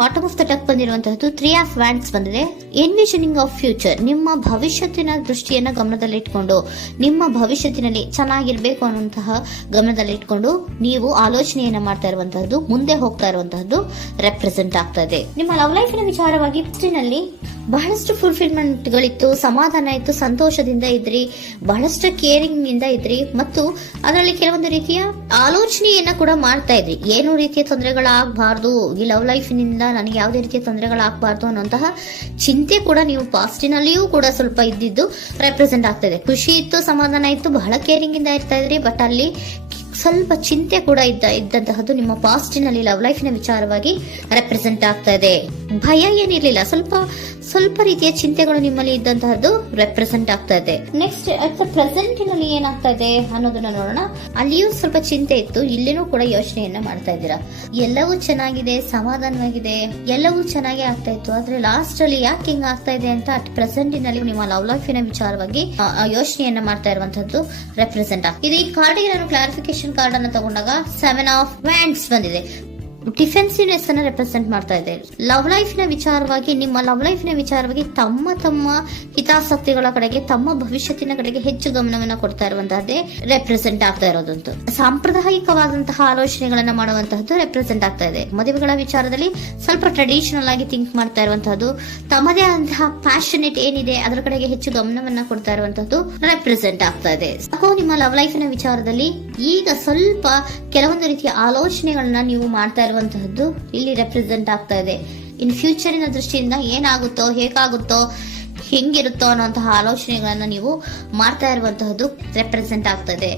Bottom of the deck ಬಂದಿರುವಂತಹದ್ದು 3 of wands ಬಂದಿದೆ. Envisioning of future, ನಿಮ್ಮ ಭವಿಷ್ಯತ್ತಿನ ದೃಷ್ಟಿಯನ್ನ ಗಮನದಲ್ಲಿಟ್ಕೊಂಡು, ನಿಮ್ಮ ಭವಿಷ್ಯತ್ತಿನಲ್ಲಿ ಚೆನ್ನಾಗಿರ್ಬೇಕು ಅನ್ನುವಂತಹ ಗಮನದಲ್ಲಿಟ್ಕೊಂಡು ನೀವು ಆಲೋಚನೆಯನ್ನ ಮಾಡ್ತಾ ಇರುವಂತಹದ್ದು, ಮುಂದೆ ಹೋಗ್ತಾ ಇರುವಂತಹದ್ದು ರೆಪ್ರೆಸೆಂಟ್ ಆಗ್ತಾ ಇದೆ. ನಿಮ್ಮ ಲವ್ ಲೈಫಿನ ವಿಚಾರವಾಗಿ ನಲ್ಲಿ ಬಹಳಷ್ಟು ಫುಲ್ಫಿಲ್ಮೆಂಟ್ ಗಳಿತ್ತು, ಸಮಾಧಾನ ಇತ್ತು, ಸಂತೋಷದಿಂದ ಇದ್ರಿ, ಬಹಳಷ್ಟು ಕೇರಿಂಗ್ ಇಂದ ಇದ್ರಿ ಮತ್ತು ಅದರಲ್ಲಿ ಕೆಲವೊಂದು ರೀತಿಯ ಆಲೋಚನೆಯನ್ನ ಕೂಡ ಮಾಡ್ತಾ ಇದ್ರಿ. ಏನು ರೀತಿಯ ತೊಂದರೆಗಳಾಗಬಾರ್ದು, ಈ ಲವ್ ಲೈಫಿನಿಂದ ನನಗೆ ಯಾವುದೇ ರೀತಿಯ ತೊಂದರೆಗಳಾಗಬಾರ್ದು ಅನ್ನುವಂತಹ ಚಿಂತೆ ಕೂಡ ನೀವು ಪಾಸ್ಟಿನಲ್ಲಿಯೂ ಕೂಡ ಸ್ವಲ್ಪ ಇದ್ದಿದ್ದು ರೆಪ್ರೆಸೆಂಟ್ ಆಗ್ತಾ ಇದೆ. ಖುಷಿ ಇತ್ತು, ಸಮಾಧಾನ ಇತ್ತು, ಬಹಳ ಕೇರಿಂಗ್ ಇಂದ ಇರ್ತಾ ಇದ್ರಿ, ಬಟ್ ಅಲ್ಲಿ ಸ್ವಲ್ಪ ಚಿಂತೆ ಕೂಡ ಇದ್ದಂತಹದ್ದು ನಿಮ್ಮ ಪಾಸ್ಟಿನಲ್ಲಿ ಲವ್ ಲೈಫಿನ ವಿಚಾರವಾಗಿ ರೆಪ್ರೆಸೆಂಟ್ ಆಗ್ತಾ ಇದೆ. ಭಯ ಏನಿರ್ಲಿಲ್ಲ, ಸ್ವಲ್ಪ ರೀತಿಯ ಚಿಂತೆಗಳು ನಿಮ್ಮಲ್ಲಿ ಇದ್ದಂತಹದ್ದು ರೆಪ್ರೆಸೆಂಟ್ ಆಗ್ತಾ ಇದೆ. ನೆಕ್ಸ್ಟ್ ಅಟ್ ದ ಪ್ರೆಸೆಂಟ್ ನಲ್ಲಿ ಏನಾಗ್ತಾ ಇದೆ ಅನ್ನೋದನ್ನ ನೋಡೋಣ. ಅಲ್ಲಿಯೂ ಸ್ವಲ್ಪ ಚಿಂತೆ ಇತ್ತು, ಇಲ್ಲಿನೂ ಕೂಡ ಯೋಚನೆಯನ್ನ ಮಾಡ್ತಾ ಇದ್ದೀರಾ. ಎಲ್ಲವೂ ಚೆನ್ನಾಗಿದೆ, ಸಮಾಧಾನವಾಗಿದೆ, ಎಲ್ಲವೂ ಚೆನ್ನಾಗಿ ಆಗ್ತಾ ಇತ್ತು, ಆದ್ರೆ ಲಾಸ್ಟ್ ಅಲ್ಲಿ ಯಾಕೆ ಹಿಂಗ ಆಗ್ತಾ ಇದೆ ಅಂತ ಅಟ್ ಪ್ರೆಸೆಂಟ್ ನಲ್ಲಿ ನಿಮ್ಮ ಲವ್ ಲೈಫಿನ ವಿಚಾರವಾಗಿ ಯೋಚನೆಯನ್ನ ಮಾಡ್ತಾ ಇರುವಂತದ್ದು ರೆಪ್ರೆಸೆಂಟ್ ಆಗ್ತದೆ. ಇದು ಈ ಕಾರ್ಡಿಗೆ ನಾನು ಕ್ಲಾರಿಫಿಕೇಶನ್ ಕಾರ್ಡ್ ಅನ್ನು ತಗೊಂಡಾಗ 7 ಆಫ್ ವ್ಯಾಂಡ್ಸ್ ಬಂದಿದೆ. ಡಿಫೆನ್ಸಿವ್ನೆಸ್ ಅನ್ನ ರೆಪ್ರೆಸೆಂಟ್ ಮಾಡ್ತಾ ಇದೆ. ಲವ್ ಲೈಫಿನ ವಿಚಾರವಾಗಿ, ನಿಮ್ಮ ಲವ್ ಲೈಫಿನ ವಿಚಾರವಾಗಿ ತಮ್ಮ ಹಿತಾಸಕ್ತಿಗಳ ಕಡೆಗೆ, ತಮ್ಮ ಭವಿಷ್ಯತ್ತಿನ ಕಡೆಗೆ ಹೆಚ್ಚು ಗಮನವನ್ನ ಕೊಡ್ತಾ ಇರುವಂತಹದ್ದೇ ರೆಪ್ರೆಸೆಂಟ್ ಆಗ್ತಾ ಇರೋದಂತೂ. ಸಾಂಪ್ರದಾಯಿಕವಾದಂತಹ ಆಲೋಚನೆಗಳನ್ನ ಮಾಡುವಂತಹದ್ದು ರೆಪ್ರೆಸೆಂಟ್ ಆಗ್ತಾ ಇದೆ. ಮದುವೆಗಳ ವಿಚಾರದಲ್ಲಿ ಸ್ವಲ್ಪ ಟ್ರೆಡಿಷನಲ್ ಆಗಿ ಥಿಂಕ್ ಮಾಡ್ತಾ ಇರುವಂತಹದ್ದು, ತಮ್ಮದೇ ಆದಂತಹ ಪ್ಯಾಷನೇಟ್ ಏನಿದೆ ಅದರ ಕಡೆಗೆ ಹೆಚ್ಚು ಗಮನವನ್ನ ಕೊಡ್ತಾ ಇರುವಂತಹದ್ದು ರೆಪ್ರೆಸೆಂಟ್ ಆಗ್ತಾ ಇದೆ. ಸೊ ನಿಮ್ಮ ಲವ್ ಲೈಫಿನ ವಿಚಾರದಲ್ಲಿ ಈಗ ಸ್ವಲ್ಪ ಕೆಲವೊಂದು ರೀತಿಯ ಆಲೋಚನೆಗಳನ್ನ ನೀವು ಮಾಡ್ತಾ ಇರುವಂತಹದ್ದು ಇಲ್ಲಿ ರೆಪ್ರೆಸೆಂಟ್ ಆಗ್ತಾ ಇದೆ. ಇನ್ ಫ್ಯೂಚರಿನ ದೃಷ್ಟಿಯಿಂದ ಏನಾಗುತ್ತೋ, ಹೇಗಾಗುತ್ತೋ, ಹೆಂಗಿರುತ್ತೋ ಅನ್ನುವಂತಹ ಆಲೋಚನೆಗಳನ್ನ ನೀವು ಮಾಡ್ತಾ ಇರುವಂತಹದ್ದು ರೆಪ್ರೆಸೆಂಟ್ ಆಗ್ತದೆ.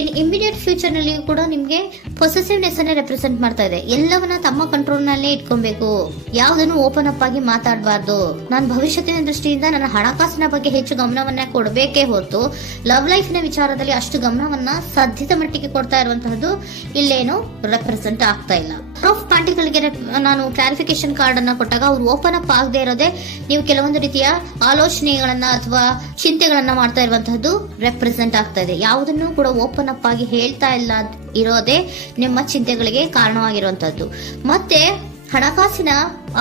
ಇನ್ ಇಮಿಡಿಯೇಟ್ ಫ್ಯೂಚರ್ ನಲ್ಲಿ ಕೂಡ ನಿಮ್ಗೆ ಪೊಸೆಸಿವ್ನೆಸ್ ಅನ್ನ ರೆಪ್ರೆಸೆಂಟ್ ಮಾಡ್ತಾ ಇದೆ. ಎಲ್ಲವನ್ನ ತಮ್ಮ ಕಂಟ್ರೋಲ್ ನಲ್ಲೇ ಇಟ್ಕೊಬೇಕು, ಯಾವ್ದನ್ನು ಓಪನ್ ಅಪ್ ಆಗಿ ಮಾತಾಡಬಾರ್ದು. ನಾನು ಭವಿಷ್ಯತ್ತಿನ ದೃಷ್ಟಿಯಿಂದ ನನ್ನ ಹಣಕಾಸಿನ ಬಗ್ಗೆ ಹೆಚ್ಚು ಗಮನವನ್ನ ಕೊಡಬೇಕೇ ಹೊರತು ಲವ್ ಲೈಫಿನ ವಿಚಾರದಲ್ಲಿ ಅಷ್ಟು ಗಮನವನ್ನ ಸದ್ಯದ ಮಟ್ಟಿಗೆ ಕೊಡ್ತಾ ಇರುವಂತಹದ್ದು ಇಲ್ಲೇನು ರೆಪ್ರೆಸೆಂಟ್ ಆಗ್ತಾ ಇಲ್ಲ. ಆಫ್ ಪಾರ್ಟಿಗಳಿಗೆ ನಾನು ಕ್ಲಾರಿಫಿಕೇಶನ್ ಕಾರ್ಡ್ ಅನ್ನ ಕೊಟ್ಟಾಗ ಅವ್ರು ಓಪನ್ ಅಪ್ ಆಗದೆ ಇರೋದೇ ನೀವು ಕೆಲವೊಂದು ರೀತಿಯ ಆಲೋಚನೆಗಳನ್ನ ಅಥವಾ ಚಿಂತೆಗಳನ್ನ ಮಾಡ್ತಾ ಇರುವಂತಹದ್ದು ರೆಪ್ರೆಸೆಂಟ್ ಆಗ್ತಾ ಇದೆ. ಯಾವುದನ್ನು ಕೂಡ ಓಪನ್ ಅಪ್ ಆಗಿ ಹೇಳ್ತಾ ಇಲ್ಲ ಇರೋದೇ ನಿಮ್ಮ ಚಿಂತೆಗಳಿಗೆ ಕಾರಣವಾಗಿರುವಂತಹದ್ದು. ಮತ್ತೆ ಹಣಕಾಸಿನ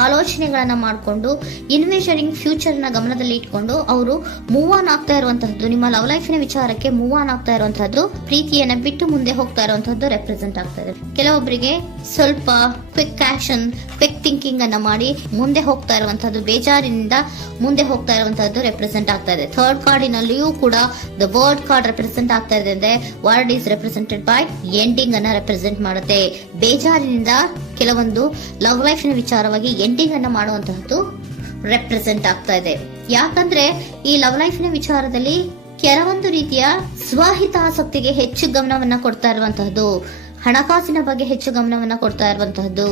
ಆಲೋಚನೆಗಳನ್ನ ಮಾಡಿಕೊಂಡು ಇನ್ವೆಸ್ಟಿಂಗ್ ಫ್ಯೂಚರ್ ನ ಗಮನದಲ್ಲಿ ಇಟ್ಕೊಂಡು ಅವರು ಮೂವ್ ಆನ್ ಆಗ್ತಾ ಇರುವಂತಹದ್ದು, ನಿಮ್ಮ ಲವ್ ಲೈಫಿನ ವಿಚಾರಕ್ಕೆ ಮೂವ್ ಆನ್ ಆಗ್ತಾ ಇರುವಂತಹದ್ದು, ಪ್ರೀತಿಯನ್ನ ಬಿಟ್ಟು ಮುಂದೆ ಹೋಗ್ತಾ ಇರುವಂತಹದ್ದು ರೆಪ್ರೆಸೆಂಟ್ ಆಗ್ತಾ ಇದೆ. ಕೆಲವೊಬ್ಬರಿಗೆ ಸ್ವಲ್ಪ ಕ್ವಿಕ್ ಆಕ್ಷನ್, ಕ್ವಿಕ್ ಥಿಂಕಿಂಗ್ ಅನ್ನ ಮಾಡಿ ಮುಂದೆ ಹೋಗ್ತಾ ಇರುವಂತಹದ್ದು, ಬೇಜಾರಿನಿಂದ ಮುಂದೆ ಹೋಗ್ತಾ ಇರುವಂತಹದ್ದು ರೆಪ್ರೆಸೆಂಟ್ ಆಗ್ತಾ ಇದೆ. ಥರ್ಡ್ ಕಾರ್ಡಿನಲ್ಲಿಯೂ ಕೂಡ ದ ವರ್ಡ್ ಕಾರ್ಡ್ ರೆಪ್ರೆಸೆಂಟ್ ಆಗ್ತಾ ಇದೆ. ಅಂದ್ರೆ word is represented by ending ಅನ್ನ ರೆಪ್ರೆಸೆಂಟ್ ಮಾಡುತ್ತೆ. ಬೇಜಾರಿನಿಂದ ಕೆಲವೊಂದು ಲವ್ ಲೈಫಿನ ವಿಚಾರವಾಗಿ ಎಂಡಿಂಗ್ ಅನ್ನ ಮಾಡುವಂತಹದ್ದು ರೆಪ್ರೆಸೆಂಟ್ ಆಗ್ತಾ ಇದೆ. ಯಾಕಂದ್ರೆ ಈ ಲವ್ ಲೈಫಿನ ವಿಚಾರದಲ್ಲಿ ಕೆಲವೊಂದು ರೀತಿಯ ಸ್ವಹಿತಾಸಕ್ತಿಗೆ ಹೆಚ್ಚು ಗಮನವನ್ನ ಕೊಡ್ತಾ ಇರುವಂತಹದ್ದು, ಹಣಕಾಸಿನ ಬಗ್ಗೆ ಹೆಚ್ಚು ಗಮನವನ್ನ ಕೊಡ್ತಾ ಇರುವಂತಹದ್ದು,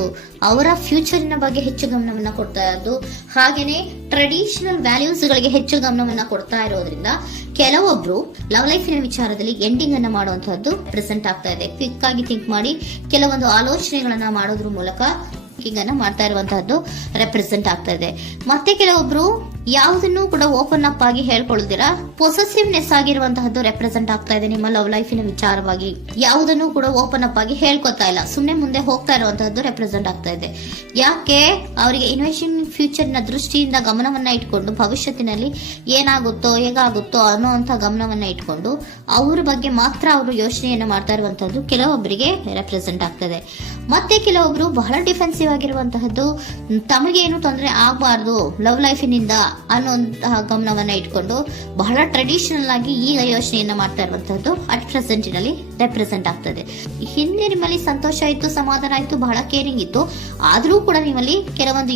ಅವರ ಫ್ಯೂಚರಿನ ಬಗ್ಗೆ ಹೆಚ್ಚು ಗಮನವನ್ನ ಕೊಡ್ತಾ ಇರೋದು, ಹಾಗೇನೆ ಟ್ರೆಡಿಷನಲ್ ವ್ಯಾಲ್ಯೂಸ್ ಗಳಿಗೆ ಹೆಚ್ಚು ಗಮನವನ್ನ ಕೊಡ್ತಾ ಇರೋದ್ರಿಂದ ಕೆಲವೊಬ್ರು ಲವ್ ಲೈಫಿನ ವಿಚಾರದಲ್ಲಿ ಎಂಡಿಂಗ್ ಅನ್ನ ಮಾಡುವಂತಹದ್ದು ಪ್ರೆಸೆಂಟ್ ಆಗ್ತಾ ಇದೆ. ಕ್ವಿಕ್ ಆಗಿ ಥಿಂಕ್ ಮಾಡಿ ಕೆಲವೊಂದು ಆಲೋಚನೆಗಳನ್ನ ಮಾಡೋದ್ರ ಮೂಲಕ ಅನ್ನ ಮಾಡ್ತಾ ಇರುವಂತಹದ್ದು ರೆಪ್ರೆಸೆಂಟ್ ಆಗ್ತಾ ಇದೆ. ಮತ್ತೆ ಕೆಲವೊಬ್ರು ಯಾವುದನ್ನು ಕೂಡ ಓಪನ್ ಅಪ್ ಆಗಿ ಹೇಳ್ಕೊಳ್ದಿರಾ ಪೊಸೆಸಿವ್ನೆಸ್ ಆಗಿರುವಂತಹದ್ದು ರೆಪ್ರೆಸೆಂಟ್ ಆಗ್ತಾ ಇದೆ. ನಿಮ್ಮ ಲವ್ ಲೈಫಿನ ವಿಚಾರವಾಗಿ ಯಾವುದನ್ನು ಕೂಡ ಓಪನ್ ಅಪ್ ಆಗಿ ಹೇಳ್ಕೊತಾ ಇಲ್ಲ, ಸುಮ್ನೆ ಮುಂದೆ ಹೋಗ್ತಾ ಇರುವಂತಹದ್ದು ರೆಪ್ರೆಸೆಂಟ್ ಆಗ್ತಾ ಇದೆ. ಯಾಕೆ ಅವರಿಗೆ ಇನ್ವೆಸ್ಟಿಂಗ್ ಫ್ಯೂಚರ್ ನ ದೃಷ್ಟಿಯಿಂದ ಗಮನವನ್ನ ಇಟ್ಕೊಂಡು ಭವಿಷ್ಯತ್ತಿನಲ್ಲಿ ಏನಾಗುತ್ತೋ ಹೇಗಾಗುತ್ತೋ ಅನ್ನೋಂತ ಗಮನವನ್ನ ಇಟ್ಕೊಂಡು ಅವ್ರ ಬಗ್ಗೆ ಮಾತ್ರ ಅವರು ಯೋಚನೆಯನ್ನ ಮಾಡ್ತಾ ಇರುವಂತಹದ್ದು ಕೆಲವೊಬ್ಬರಿಗೆ ರೆಪ್ರೆಸೆಂಟ್ ಆಗ್ತದೆ. ಮತ್ತೆ ಕೆಲವೊಬ್ರು ಬಹಳ ಡಿಫೆನ್ಸಿವ್ ಆಗಿರುವಂತಹದ್ದು, ತಮಗೇನು ತೊಂದರೆ ಆಗಬಾರ್ದು ಲವ್ ಲೈಫಿನಿಂದ ಅನ್ನುವಂತಹ ಗಮನವನ್ನ ಇಟ್ಕೊಂಡು ಬಹಳ ಟ್ರೆಡಿಷನಲ್ ಆಗಿ ಈಗ ಯೋಚನೆಯನ್ನ ಮಾಡ್ತಾ ಇರುವಂತಹದ್ದು ಅಟ್ ಪ್ರೆಸೆಂಟಿನಲ್ಲಿ ರೆಪ್ರೆಸೆಂಟ್ ಆಗ್ತದೆ. ಹಿಂದೆ ನಿಮ್ಮಲ್ಲಿ ಸಂತೋಷ ಇತ್ತು, ಸಮಾಧಾನ ಇತ್ತು, ಬಹಳ ಕೇರಿಂಗ್ ಇತ್ತು, ಆದ್ರೂ ಕೂಡ ನಿಮ್ಮಲ್ಲಿ ಕೆಲವೊಂದು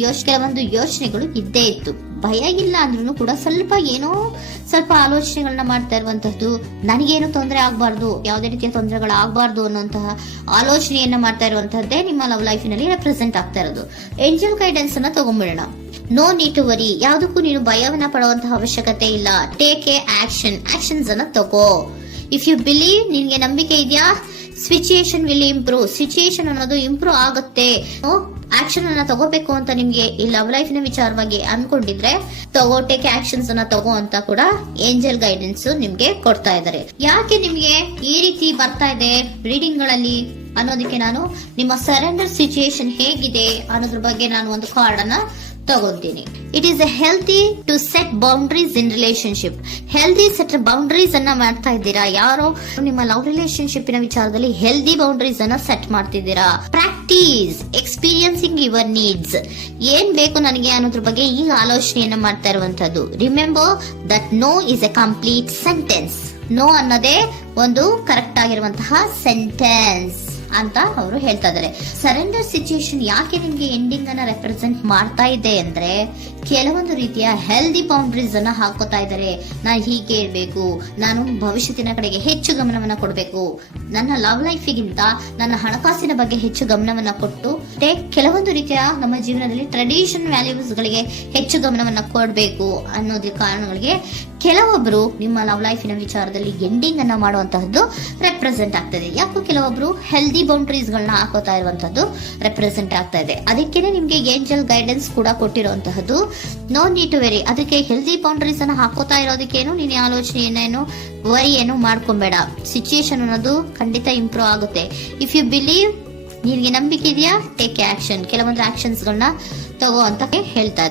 ಯೋಚನೆಗಳು ಇದ್ದೇ ಇತ್ತು. ಭಯ ಇಲ್ಲ ಅಂದ್ರೂ ಕೂಡ ಸ್ವಲ್ಪ ಆಲೋಚನೆಗಳನ್ನ ಮಾಡ್ತಾ ಇರುವಂತಹದ್ದು, ನನಗೇನು ತೊಂದರೆ ಆಗಬಾರ್ದು, ಯಾವುದೇ ರೀತಿಯ ತೊಂದರೆಗಳಾಗಬಾರ್ದು ಅನ್ನುವಂತಹ ಆಲೋಚನೆಯನ್ನ ಮಾಡ್ತಾ ಇರುವಂತಹದ್ದೇ ನಿಮ್ಮ ಲವ್ ಲೈಫಿನಲ್ಲಿ ರೆಪ್ರೆಸೆಂಟ್ ಆಗ್ತಾ ಇರೋದು. ಏಂಜಲ್ ಗೈಡೆನ್ಸ್ ಅನ್ನ ತಗೊಂಡ್ಬಿಡೋಣ. ನೋ ನೀಡ್ ಟು ವರಿ, ಯಾವುದಕ್ಕೂ ನೀನು ಭಯವನ್ನ ಪಡುವಂತಹ ಅವಶ್ಯಕತೆ ಇಲ್ಲ. ಟೇಕ್ ಎ ಆಕ್ಷನ್ಸ್ ಅನ್ನ ತಗೋ. ಇಫ್ ಯು ಬಿಲೀವ್, ನಿನ್ಗೆ ನಂಬಿಕೆ ಇದೆಯಾ, ಸಿಚುಯೇಷನ್ ವಿಲ್ ಇಂಪ್ರೂವ್, ಸಿಚುಯೇಷನ್ ಅನ್ನೋದು ಇಂಪ್ರೂವ್ ಆಗುತ್ತೆ. ಆಕ್ಷನ್ ಅನ್ನ ತಗೋಬೇಕು ಅಂತ ನಿಮ್ಗೆ ಈ ಲವ್ ಲೈಫಿನ ವಿಚಾರವಾಗಿ ಅನ್ಕೊಂಡಿದ್ರೆ ಟೇಕ್ ಆಕ್ಷನ್ಸ್ ಅನ್ನ ತಗೋ ಅಂತ ಕೂಡ ಏಂಜಲ್ ಗೈಡೆನ್ಸ್ ನಿಮ್ಗೆ ಕೊಡ್ತಾ ಇದ್ದಾರೆ. ಯಾಕೆ ನಿಮ್ಗೆ ಈ ರೀತಿ ಬರ್ತಾ ಇದೆ ರೀಡಿಂಗ್ ಗಳಲ್ಲಿ ಅನ್ನೋದಕ್ಕೆ ನಾನು ನಿಮ್ಮ ಸರೆಂಡರ್ ಸಿಚುಯೇಷನ್ ಹೇಗಿದೆ ಅನ್ನೋದ್ರ ಬಗ್ಗೆ ನಾನು ಒಂದು ಕಾರ್ಡ್ ಅನ್ನ ತಗೊಂತೀನಿ. It is a healthy to set boundaries in relationship. Healthy set boundaries ಅನ್ನ ಮಾಡ್ತಾ ಇದ್ದೀರಾ? ಯಾರೋ ನಿಮ್ಮ ಲವ್ ರಿಲೇಶನ್ಶಿಪ್ ನ ವಿಚಾರದಲ್ಲಿ ಹೆಲ್ದಿ ಬೌಂಡ್ರೀಸ್ ಅನ್ನ ಸೆಟ್ ಮಾಡ್ತಿದ್ದೀರಾ? Practice experiencing your needs. ಏನ್ ಬೇಕು ನನಗೆ ಅನ್ನೋದ್ರ ಬಗ್ಗೆ ಈಗ ಆಲೋಚನೆಯನ್ನ ಮಾಡ್ತಾ ಇರುವಂತದ್ದು. Remember that no is a complete sentence. No ಅನ್ನೋದೇ ಒಂದು ಕರೆಕ್ಟ್ ಆಗಿರುವಂತಹ ಸೆಂಟೆನ್ಸ್ ಅಂತ ಅವರು ಹೇಳ್ತಾ ಇದ್ದಾರೆ. ಸರೆಂಡರ್ ಸಿಚುಯೇಷನ್ ಯಾಕೆ ನಿಮ್ಗೆ ಎಂಡಿಂಗ್ ಅನ್ನ ರೆಪ್ರೆಸೆಂಟ್ ಮಾಡ್ತಾ ಇದೆ ಅಂದ್ರೆ, ಕೆಲವೊಂದು ರೀತಿಯ ಹೆಲ್ದಿ ಬೌಂಡ್ರೀಸ್ ಅನ್ನ ಹಾಕೋತಾ ಇದ್ದಾರೆ. ನಾನು ಹೀಗೆ ಇರಬೇಕು, ನಾನು ಭವಿಷ್ಯತ್ತಿನ ಕಡೆಗೆ ಹೆಚ್ಚು ಗಮನವನ್ನ ಕೊಡಬೇಕು, ನನ್ನ ಲವ್ ಲೈಫಿಗಿಂತ ನನ್ನ ಹಣಕಾಸಿನ ಬಗ್ಗೆ ಹೆಚ್ಚು ಗಮನವನ್ನ ಕೊಟ್ಟು ಕೆಲವೊಂದು ರೀತಿಯ ನಮ್ಮ ಜೀವನದಲ್ಲಿ ಟ್ರೆಡಿಷನ್ ವ್ಯಾಲ್ಯೂಸ್ ಗಳಿಗೆ ಹೆಚ್ಚು ಗಮನವನ್ನ ಕೊಡಬೇಕು ಅನ್ನೋದ್ರ ಕಾರಣಗಳಿಗೆ ಕೆಲವೊಬ್ರು ನಿಮ್ಮ ಲವ್ ಲೈಫಿನ ವಿಚಾರದಲ್ಲಿ ಎಂಡಿಂಗ್ ಅನ್ನ ಮಾಡುವಂತಹದ್ದು ರೆಪ್ರೆಸೆಂಟ್ ಆಗ್ತದೆ. ಯಾಕೋ ಕೆಲವೊಬ್ರು ಹೆಲ್ದಿ ಬೌಂಡ್ರೀಸ್ ಗಳನ್ನ ಹಾಕೋತಾ ಇರುವಂತದ್ದು ರೆಪ್ರೆಸೆಂಟ್ ಆಗ್ತಾ ಇದೆ. ಅದಕ್ಕೇನೆ ನಿಮ್ಗೆ ಏಂಜಲ್ ಗೈಡೆನ್ಸ್ ಕೂಡ ಕೊಟ್ಟಿರುವಂತಹದ್ದು. No need to worry. ಅದಕ್ಕೆ ಹೆಲ್ದಿ ಬೌಂಡ್ರೀಸ್ ಅನ್ನ ಹಾಕೋತಾ ಇರೋದಕ್ಕೇನು ನೀನು ಆಲೋಚನೆಯನ್ನೇನು ವರಿ ಏನು ಮಾಡ್ಕೊಂಬೇಡ. ಸಿಚುಯೇಷನ್ ಅನ್ನೋದು ಖಂಡಿತ ಇಂಪ್ರೂವ್ ಆಗುತ್ತೆ. ಇಫ್ ಯು ಬಿಲೀವ್, ನಿನ್ಗೆ ನಂಬಿಕೆ ಇದೆಯಾ, ಟೇಕ್ ಆಕ್ಷನ್. ಕೆಲವೊಂದು ಆಕ್ಷನ್ಸ್ ಗಳನ್ನ ತಗೋ ಅಂತ ಹೇಳ್ತಾ